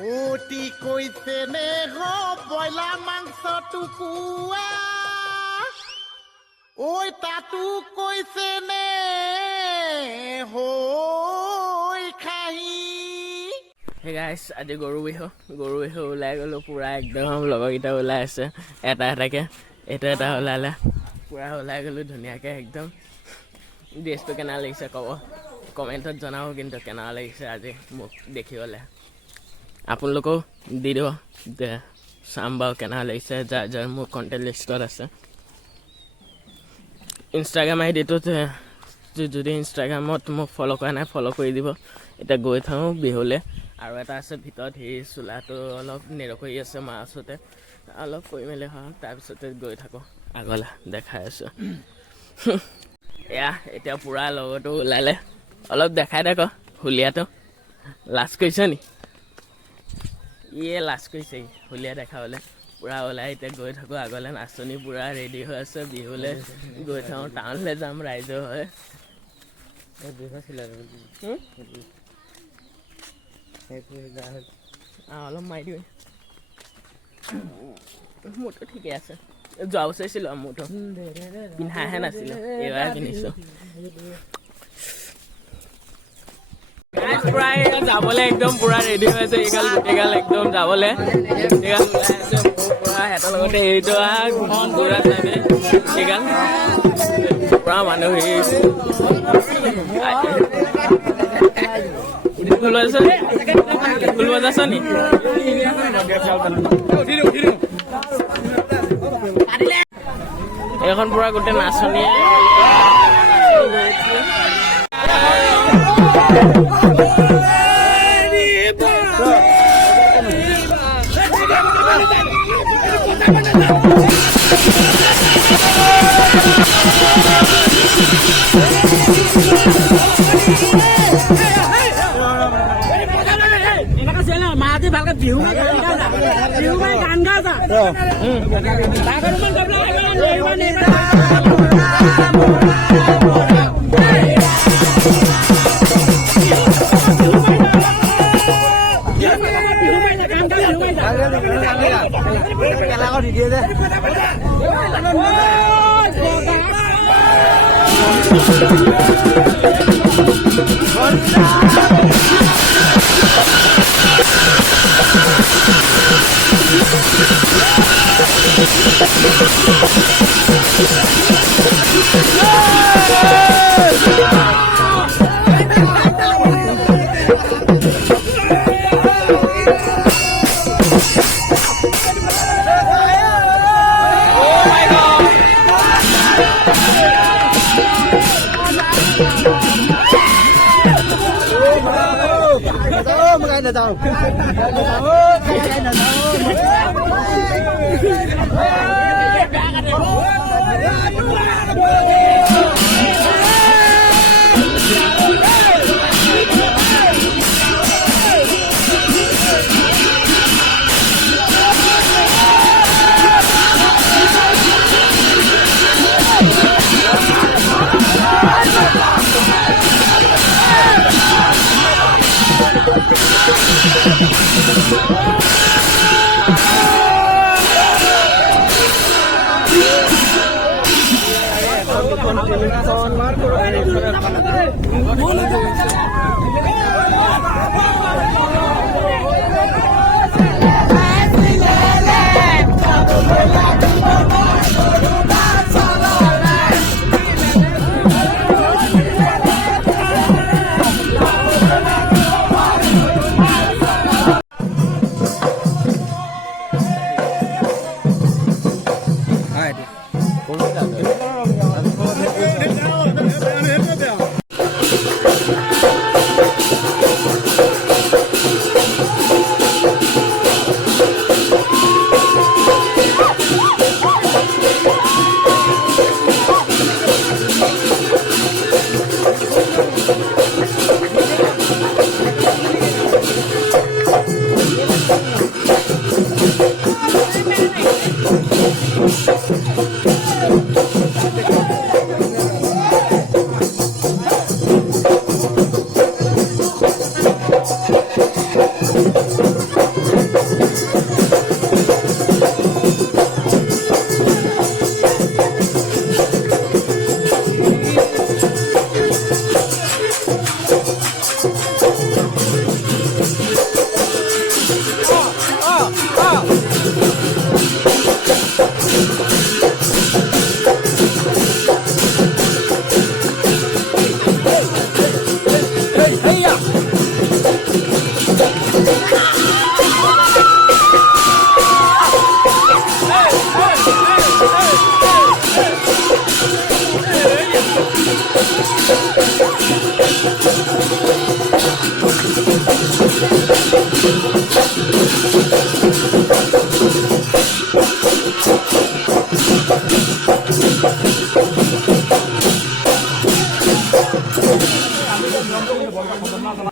অতি কৈছে নে ব্ৰইলাৰ মাংস টুকুৰা ঐ তাতো কৈছে নে হৈ খাহি। হে গাইছ, আজি গৰু বিহু ওলাই গ'লো পুৰা একদম লগৰকেইটা ওলাই আছে এটা এটাকৈ এটা ওলালে পুৰা ওলাই গ'লো ধুনীয়াকৈ একদম। ড্ৰেছটো কেনেকুৱা লাগিছে ক'ব কমেণ্টত জনাব, কিন্তু কেনেকুৱা লাগিছে আজি মোক দেখিবলৈ আপোনালোকেও দি দিব চাম বাৰু কেনেকুৱা লাগিছে। যাৰ মোৰ কণ্টেক্ট লিষ্টত আছে ইনষ্টাগ্ৰাম আইডিটোত, যদি ইনষ্টাগ্ৰামত মোক ফ'ল' কৰা নাই ফ'ল' কৰি দিব। এতিয়া গৈ থাকোঁ বিহুলৈ। আৰু এটা আছে ভিতৰত সেই চোলাটো অলপ নেৰকৰি আছে মাৰ ওচৰতে, অলপ কৰি মেলি হয় তাৰপিছতে গৈ থাকোঁ আগলৈ দেখাই আছোঁ। এয়া এতিয়া পূৰা লগৰটো ওলালে, অলপ দেখাই দে আকৌ হুলীয়াটো। লাজ কৰিছ নি? ইয়ে লাজ কৰিছে হুলীয়া দেখাবলৈ। পূৰা ওলাই এতিয়া গৈ থাকোঁ আগলৈ। নাচনী পূৰা ৰেডি হৈ আছে বিহুলৈ গৈ থাকোঁ। টাউনলৈ যাম ৰাইজৰ হয়। অলপ মাৰি দিবি, মোৰতো ঠিকে আছে। যোৱা বছৰ চাইছিলোঁ মোৰতো পিন্ধাহে নাছিলোঁ, এইবাৰ পিন্ধিছোঁ। প্ৰায় যাবলৈ একদম পূৰা ৰেডি হৈ আছে। এইগাল গোটেইগাল একদম যাবলৈ এইগাল ওলাই আছে। মোৰ পূৰা সিহঁতৰ লগতে এৰিটো পূৰা চাইডে এইগাল পূৰা মানুহ ঢোল বজাইছ নি? এইখন পূৰা গোটেই নাচনীয়ে ভালকে বিহু গান গা